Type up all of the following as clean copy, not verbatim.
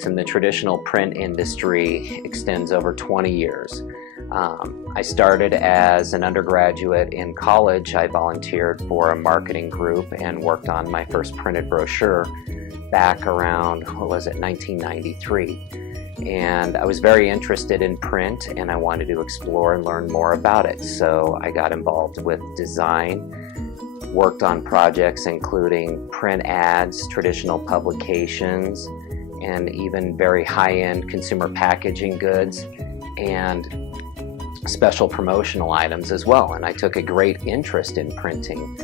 experience in the traditional print industry extends over 20 years. I started as an undergraduate in college. I volunteered for a marketing group and worked on my first printed brochure back around, 1993. And I was very interested in print and I wanted to explore and learn more about it. So I got involved with design, worked on projects including print ads, traditional publications, and even very high-end consumer packaging goods and special promotional items as well. And I took a great interest in printing,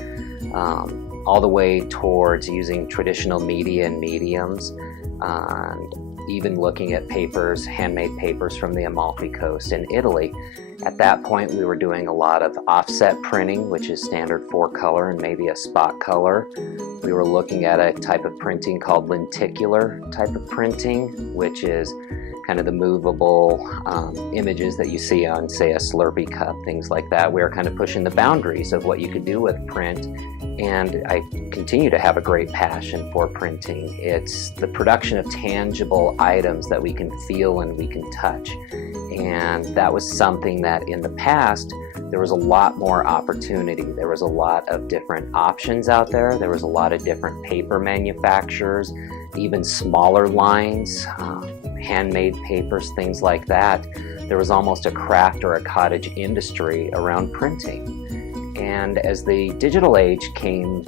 all the way towards using traditional media and mediums, and even looking at papers, handmade papers from the Amalfi Coast in Italy. At that point, we were doing a lot of offset printing, which is standard 4-color and maybe a spot color. We were looking at a type of printing called lenticular type of printing, which is kind of the movable images that you see on, say, a Slurpee cup, things like that. We were kind of pushing the boundaries of what you could do with print, and I continue to have a great passion for printing. It's the production of tangible items that we can feel and we can touch. And that was something that in the past, there was a lot more opportunity. There was a lot of different options out there. There was a lot of different paper manufacturers, even smaller lines, handmade papers, things like that. There was almost a craft or a cottage industry around printing. And as the digital age came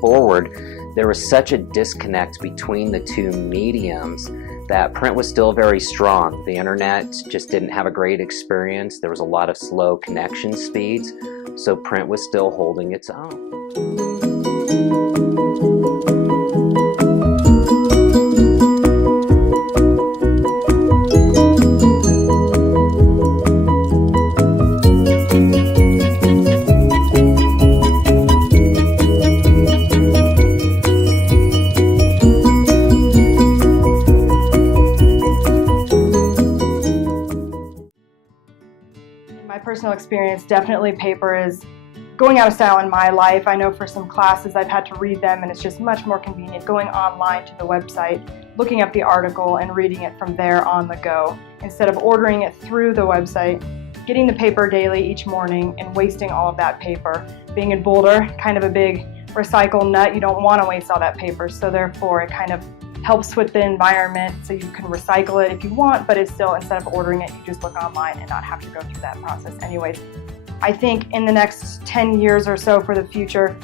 forward, there was such a disconnect between the two mediums that print was still very strong. The internet just didn't have a great experience. There was a lot of slow connection speeds, so print was still holding its own. My personal experience, definitely paper is going out of style in my life. I know for some classes I've had to read them and it's just much more convenient going online to the website, looking up the article and reading it from there on the go, instead of ordering it through the website, getting the paper daily each morning and wasting all of that paper. Being in Boulder, kind of a big recycle nut, you don't want to waste all that paper, so therefore it kind of helps with the environment, so you can recycle it if you want, but it's still, instead of ordering it, you just look online and not have to go through that process anyways. I think in the next 10 years or so for the future,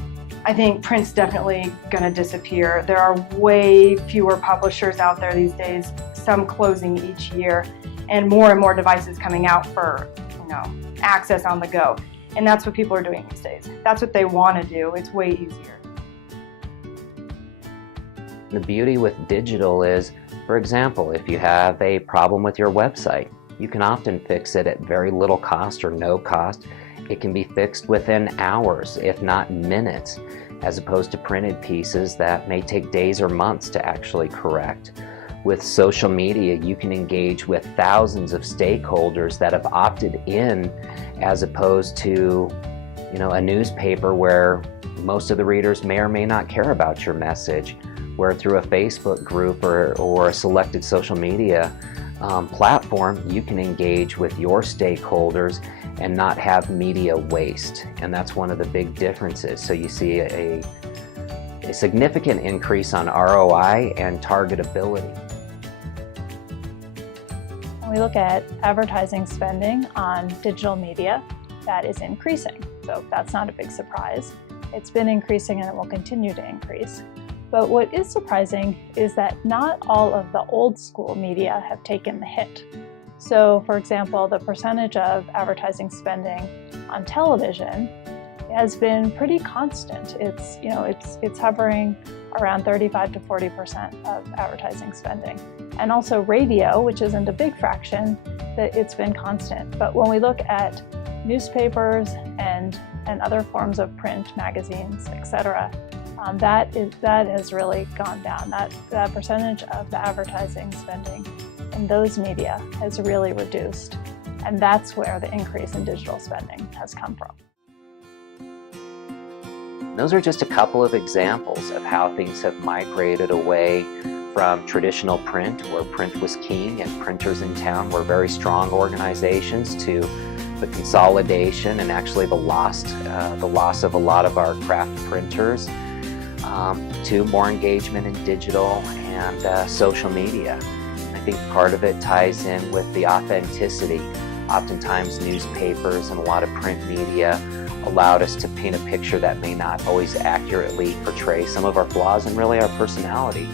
I think print's definitely going to disappear. There are way fewer publishers out there these days, some closing each year, and more devices coming out for, access on the go. And that's what people are doing these days. That's what they want to do. It's way easier. The beauty with digital is, for example, if you have a problem with your website, you can often fix it at very little cost or no cost. It can be fixed within hours, if not minutes, as opposed to printed pieces that may take days or months to actually correct. With social media, you can engage with thousands of stakeholders that have opted in, as opposed to, a newspaper where most of the readers may or may not care about your message, where through a Facebook group or a selected social media platform, you can engage with your stakeholders and not have media waste. And that's one of the big differences. So you see a significant increase on ROI and targetability. When we look at advertising spending on digital media, that is increasing. So that's not a big surprise. It's been increasing and it will continue to increase. But what is surprising is that not all of the old school media have taken the hit. So for example, the percentage of advertising spending on television has been pretty constant. It's hovering around 35 to 40% of advertising spending. And also radio, which isn't a big fraction, that it's been constant. But when we look at newspapers and other forms of print, magazines, etc., that has really gone down. That percentage of the advertising spending in those media has really reduced. And that's where the increase in digital spending has come from. Those are just a couple of examples of how things have migrated away from traditional print, where print was king and printers in town were very strong organizations, to the consolidation and actually the loss of a lot of our craft printers, to more engagement in digital and social media. I think part of it ties in with the authenticity. Oftentimes newspapers and a lot of print media allowed us to paint a picture that may not always accurately portray some of our flaws and really our personality,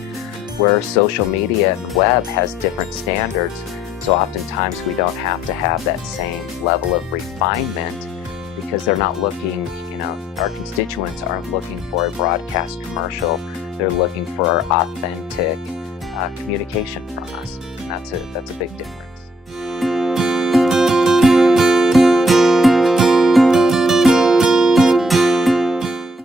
where social media and web has different standards. So oftentimes we don't have to have that same level of refinement because they're not looking, our constituents aren't looking for a broadcast commercial. They're looking for authentic communication from us. And that's a big difference.